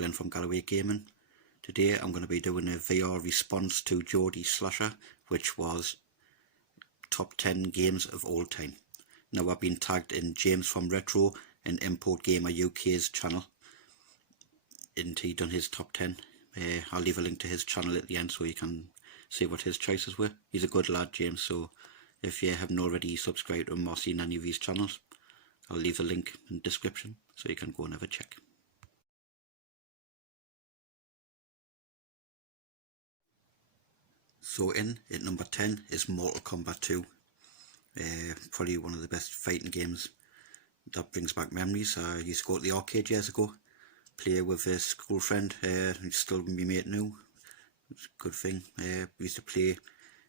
Glenn from Galloway Gaming. Today I'm going to be doing a VR response to Geordie Slasher, which was top 10 games of all time. Now I've been tagged in James from Retrored and Import Gamer UK's channel, and he done his top 10. I'll leave a link to his channel at the end so you can see what his choices were. He's a good lad, James, so if you haven't already subscribed to him or seen any of his channels, I'll leave a link in the description so you can go and have a check. So in at number 10 is Mortal Kombat 2. Probably one of the best fighting games. That brings back memories. I used to go to the arcade years ago, play with a school friend. He's still my mate now. It's a good thing. We used to play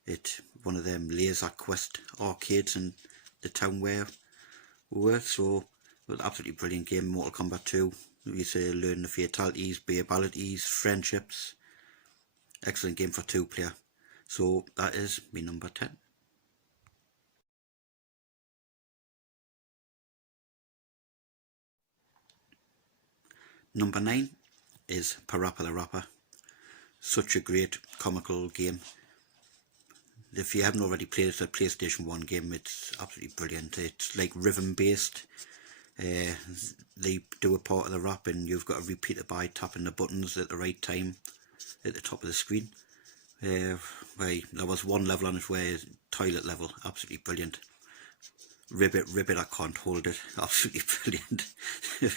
at one of them Laser Quest arcades in the town where we were. So it was an absolutely brilliant game, Mortal Kombat 2. We used to learn the fatalities, abilities, friendships. Excellent game for 2-player. So that is my number 10. Number 9 is Parapala. Such a great comical game. If you haven't already played it, it's a PlayStation 1 game. It's absolutely brilliant. It's like rhythm based. They do a part of the rap and you've got to repeat it by tapping the buttons at the right time at the top of the screen. There was one level on it where toilet level, absolutely brilliant. Ribbit, I can't hold it, absolutely brilliant.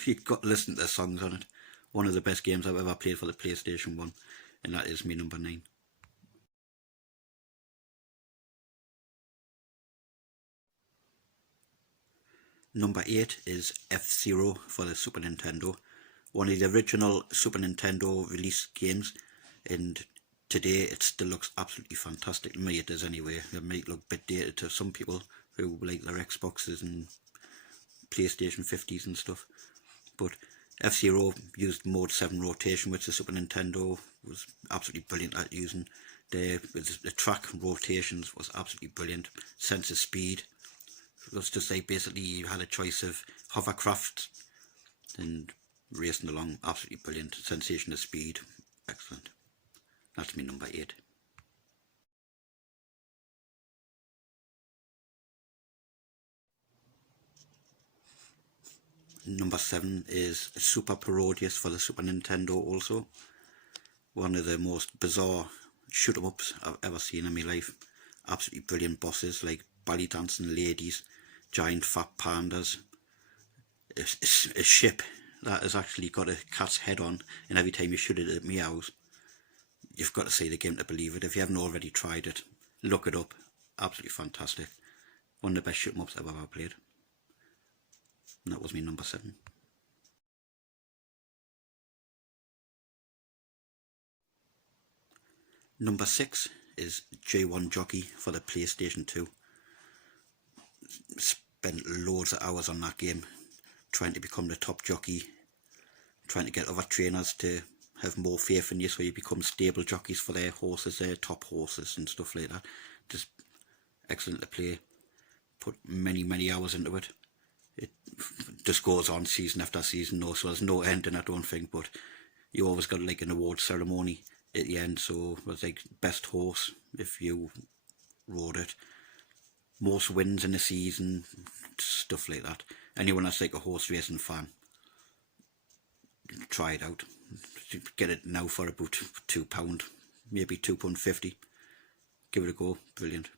You've got to listen to the songs on it. One of the best games I've ever played for the PlayStation 1, and that is my number 9. Number 8 is FZero for the Super Nintendo. One of the original Super Nintendo release games, and today it still looks absolutely fantastic. To me it does anyway. It might look a bit dated to some people who like their Xboxes and PlayStation 50s and stuff, but FZero used mode 7 rotation, which the Super Nintendo was absolutely brilliant at using. The track rotations was absolutely brilliant. Sense of speed. Let's just say basically you had a choice of hovercraft and racing along. Absolutely brilliant. Sensation of speed. Excellent. That's my number 8. Number 7 is Super Parodius for the Super Nintendo also. One of the most bizarre shoot-em-ups I've ever seen in my life. Absolutely brilliant bosses like belly dancing ladies, giant fat pandas, a ship that has actually got a cat's head on, and every time you shoot it, it meows. You've got to see the game to believe it. If you haven't already tried it, look it up. Absolutely fantastic. One of the best shoot-em-ups I've ever played. And that was my number 7. Number 6 is J1 Jockey for the PlayStation 2. Spent loads of hours on that game, trying to become the top jockey, trying to get other trainers to have more faith in you so you become stable jockeys for their horses, their top horses and stuff like that. Just excellent to play. Put many hours into it. It just goes on season after season, so there's no ending, I don't think, but you always got like an award ceremony at the end, so it was like best horse if you rode it, most wins in the season, stuff like that. Anyone that's like a horse racing fan, try it out. Get it now for about £2, maybe £2.50. Give it a go, brilliant.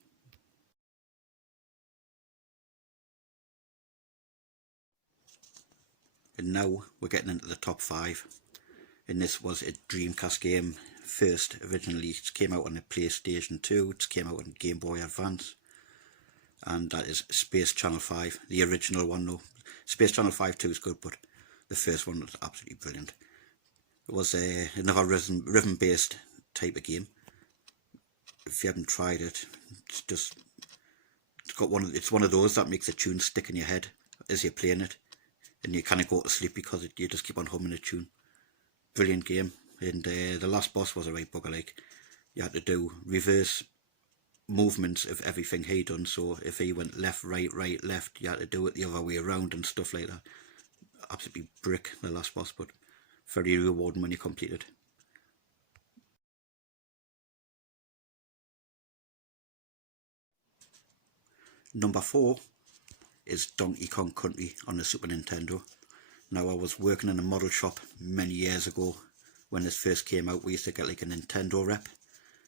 And now we're getting into the top 5, and this was a Dreamcast game first. Originally it came out on the PlayStation 2, it came out on Game Boy Advance, and that is Space Channel 5, the original one though. Space Channel 5 too is good, but the first one was absolutely brilliant. It was another rhythm based type of game. If you haven't tried it, it's one of those that makes a tune stick in your head as you're playing it, and you kind of go to sleep because you just keep on humming a tune. Brilliant game. And the last boss was a right bugger. Like, you had to do reverse movements of everything he done, so if he went left, right, left, you had to do it the other way around and stuff like that. Absolutely brick, the last boss, but Very rewarding when you complete it. Number 4 is Donkey Kong Country on the Super Nintendo. Now, I was working in a model shop many years ago when this first came out. We used to get like a Nintendo rep.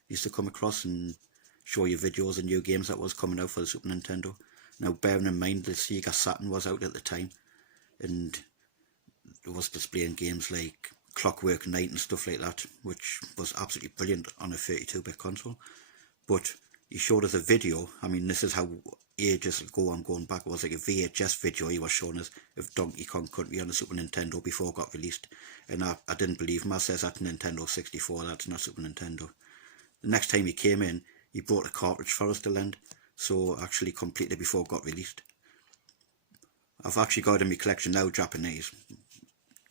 Used to come across and show you videos and new games that was coming out for the Super Nintendo. Now, bearing in mind the Sega Saturn was out at the time, and it was displaying games like Clockwork Knight and stuff like that, which was absolutely brilliant on a 32-bit console. But he showed us a video. I mean, this is how ages ago I'm going back. It was like a VHS video he was showing us of Donkey Kong Country on the Super Nintendo before it got released. And I didn't believe him. I says that's Nintendo 64, that's not Super Nintendo. The next time he came in, he brought a cartridge for us to lend, so actually completed before it got released. I've actually got in my collection now, Japanese.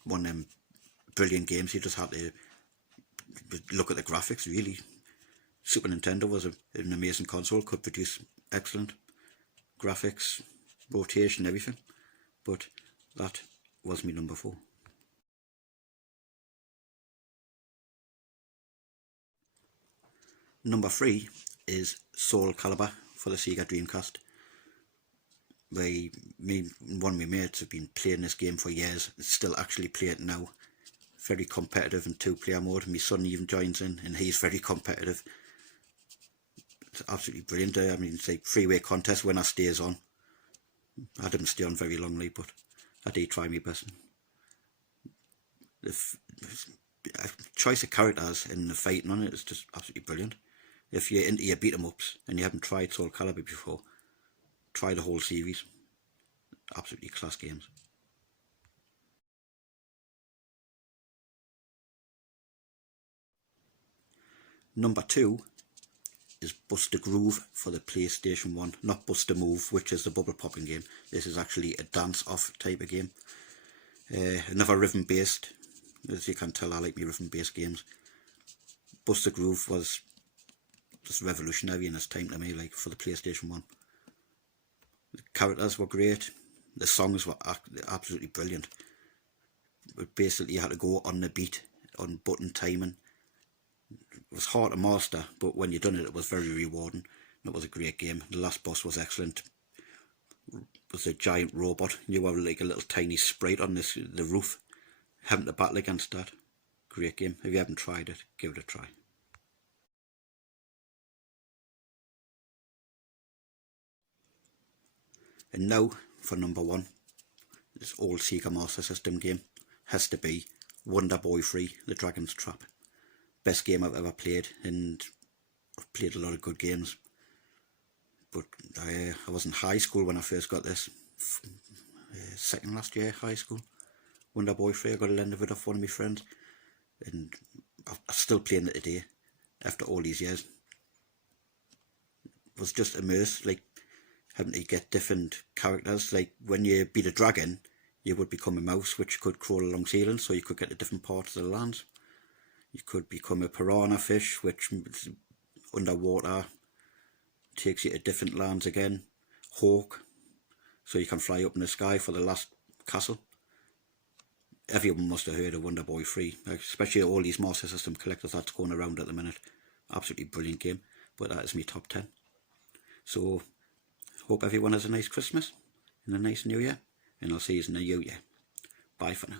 One of them brilliant games. You just had to look at the graphics, really. Super Nintendo was an amazing console, could produce excellent graphics, rotation, everything. But that was my number 4. Number 3 is Soulcalibur for the Sega Dreamcast. One of my mates have been playing this game for years, still actually play it now. Very competitive in 2-player mode. My son even joins in and he's very competitive. It's absolutely brilliant. I mean, it's like 3-way contest. Winner stays on. I didn't stay on very longly, but I did try my best. The choice of characters and the fighting on it is just absolutely brilliant. If you're into your beat-em-ups and you haven't tried Soulcalibur before, try the whole series. Absolutely class games. Number 2 is Bust a Groove for the PlayStation 1. Not Bust a Move, which is the bubble popping game. This is actually a dance-off type of game. Another rhythm-based. As you can tell, I like my rhythm-based games. Bust a Groove was just revolutionary in its time to me, like for the PlayStation 1. The characters were great. The songs were absolutely brilliant. But basically, you had to go on the beat, on button timing. It was hard to master, but when you done it, it was very rewarding. It was a great game. The last boss was excellent. It was a giant robot. You were like a little tiny sprite on the roof, having to battle against that. Great game. If you haven't tried it, give it a try. And now for number 1, this old Sega Master System game has to be Wonder Boy 3: The Dragon's Trap. Best game I've ever played, and I've played a lot of good games. But I was in high school when I first got this. Second last year, high school. Wonder Boy 3, I got a lend of it off one of my friends. And I'm still playing it today, after all these years. Was just immersed, like having to get different characters. Like when you beat a dragon, you would become a mouse which could crawl along ceilings, so you could get to different parts of the land. You could become a piranha fish, which underwater takes you to different lands again. Hawk, so you can fly up in the sky for the last castle. Everyone must have heard of Wonder Boy 3, especially all these Master System collectors that's going around at the minute. Absolutely brilliant game, but that is my top 10. So, hope everyone has a nice Christmas and a nice New Year, and I'll see you in the New Year. Bye for now.